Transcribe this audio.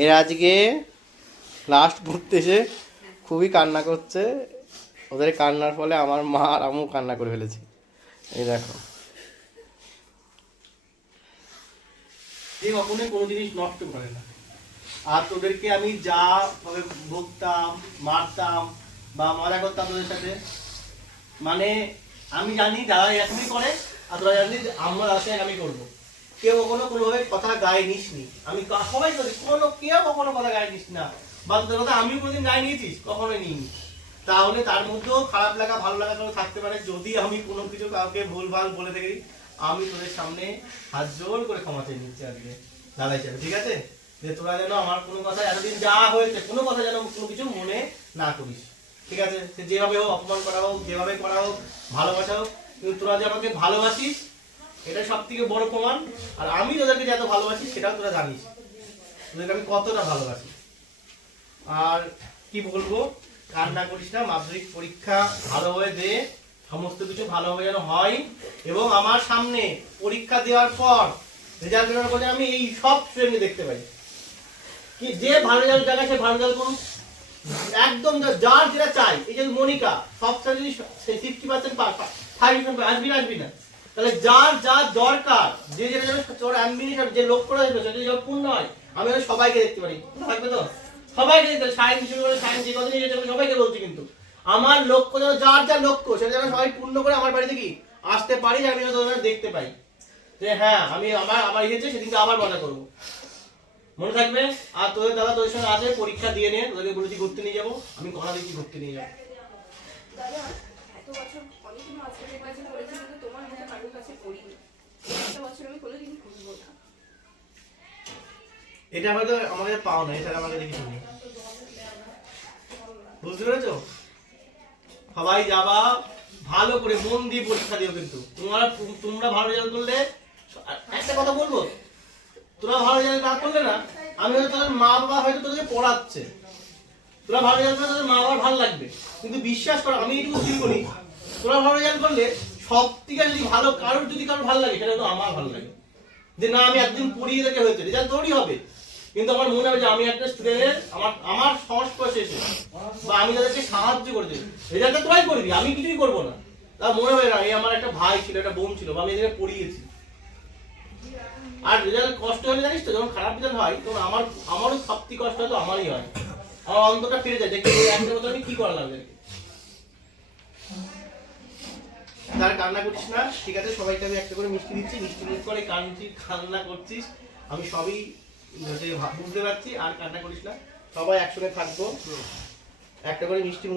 এর আজকে লাস্ট ঘুরতে এসে খুবই কান্না করছে। ওদের কান্নার ফলে আমার মা আর আমিও কান্না করে ফেলেছি। এই দেখো। কখনোই কোনো জিনিস নষ্ট করে না। আর তোদেরকে আমি যা ভাবে বকতাম, মারতাম বা মজা করতাম তোদের সাথে মানে আমি জানি দাদা এরকমই করে আর তোরা জানি আমরা আছে আমি করব। কেউ কখনো কোনোভাবে কথা গায়ে নিস নি আমি সবাই করি কোনো কেউ কখনো কথা গায়ে নিস না। বা তোদের কথা আমিও কোনোদিন গায়ে নিয়েছিস কখনোই নিইনি। তাহলে তার মধ্যেও খারাপ লাগা, ভালো লাগা করে থাকতে পারে। যদি আমি কোনো কিছু কাউকে ভুলভাল বলে থাকি, আমি তোদের সামনে হাত জোর করে ক্ষমা চেয়ে নিচ্ছি আজকে। দাদা হিসাবে ঠিক আছে? যে তোরা যেন আমার কোনো কথা এতদিন যা হয়েছে, কোনো কথা যেন কোনো কিছু মনে না করিস। ঠিক আছে? যেভাবে হোক, অপমান করা হোক, যেভাবে করা হোক, ভালোবাসা হোক, কিন্তু তোরা যে আমাকে ভালোবাসিস এটা সব থেকে বড় প্রমাণ। আর আমি তোদেরকে যে এত ভালোবাসি, সেটাও তোরা জানিস। তোদেরকে আমি কতটা ভালোবাসি। আর কি বলব কান্না করিস না, মাধ্যমিক পরীক্ষা ভালোভাবে দে, সমস্ত কিছু ভালোভাবে যেন হয়। এবং আমার সামনে পরীক্ষা দেওয়ার পর, রেজাল্ট বেরোনোর পরে আমি এই সব স্টুডেন্টকে দেখতে পাই। কি, যে ভালো রেজাল্ট জায়গা সে ভালো রেজাল্ট করুক। একদম যার যেটা চাই, এই যে মনিকা সব যদি ফিফটি পার্সেন্ট ফাইভ আসবি না আসবি না। তাহলে যার যা দরকার, যে যেটা যেন তোর অ্যাম্বিশন যে লক্ষ্যটা আসবে সেটা যেন পূর্ণ হয়, আমি সবাইকে দেখতে পারি। থাকবে তো? সবাইকে দেখতে সায়েন্স হিসেবে করে সায়েন্স যে কথা নিয়ে সবাইকে বলছি কিন্তু। আমার লক্ষ্য যেন, যার যা লক্ষ্য, সেটা যেন সবাই পূর্ণ করে আমার বাড়িতে কি আসতে পারি, আমি দেখতে পাই। যে হ্যাঁ আমি আমার আমার ইয়েছে সেদিনকে আবার মজা করব। মনে থাকবে? আর তোদের দাদা তোদের সঙ্গে আছে, পরীক্ষা দিয়ে নে, তোদেরকে বলেছি ঘুরতে নিয়ে যাব, আমি কথা দিচ্ছি ঘুরতে নিয়ে যাব। কারোর কাছে করিনি একটা বছর আমি কোনোদিন করব না। এটা হয়তো আমাদের পাও না, এটা আমাদের দেখি শুনি। বুঝতে পেরেছ? সবাই যাবা, ভালো করে মন দিয়ে পরীক্ষা দিও কিন্তু। তোমরা তোমরা ভালো রেজাল্ট করলে, একটা কথা বলব? তোরা ভালো রেজাল্ট না করলে না, আমি হয়তো তোদের মা বাবা হয়তো তোদেরকে পড়াচ্ছে। তোরা ভালো রেজাল্ট করলে তোদের মা বাবার ভালো লাগবে। কিন্তু বিশ্বাস কর, আমি এইটুকু ফিল করি, তোরা ভালো রেজাল্ট করলে সব যদি ভালো কারোর যদি কারোর ভালো লাগে, সেটা তো আমার ভালো লাগে। যে না, আমি একদিন পড়িয়ে দেখে হয়েছে রেজাল্ট তোরই হবে। কিন্তু আমার মনে হয় যে আমি একটা স্টুডেন্টের আমার আমার সংস্পর্শে এসে বা আমি তাদেরকে সাহায্য করে দেবো রেজাল্টটা তোরাই করবি, আমি কিছুই করব না। তা মনে হয় না, এই আমার একটা ভাই ছিল, একটা বোন ছিল, বা আমি এদেরকে পড়িয়েছি। আর রেজাল্ট কষ্ট হলে জানিস তো, যখন খারাপ রেজাল্ট হয়, তখন আমার, আমারও সব থেকে কষ্ট হয় তো আমারই হয়। আমার অন্তটা ফিরে যায় দেখি একটা বছর আমি কি করা লাগবে তার কান্না করছিস না ঠিক আছে? সবাইকে আমি একটা করে মিষ্টি দিচ্ছি মিষ্টি মুখ করে কান্না কান্না করছিস। আমি সবই বুঝতে পারছি আর কান্না করিস না। সবাই একসঙ্গে থাকব। একটা করে মিষ্টি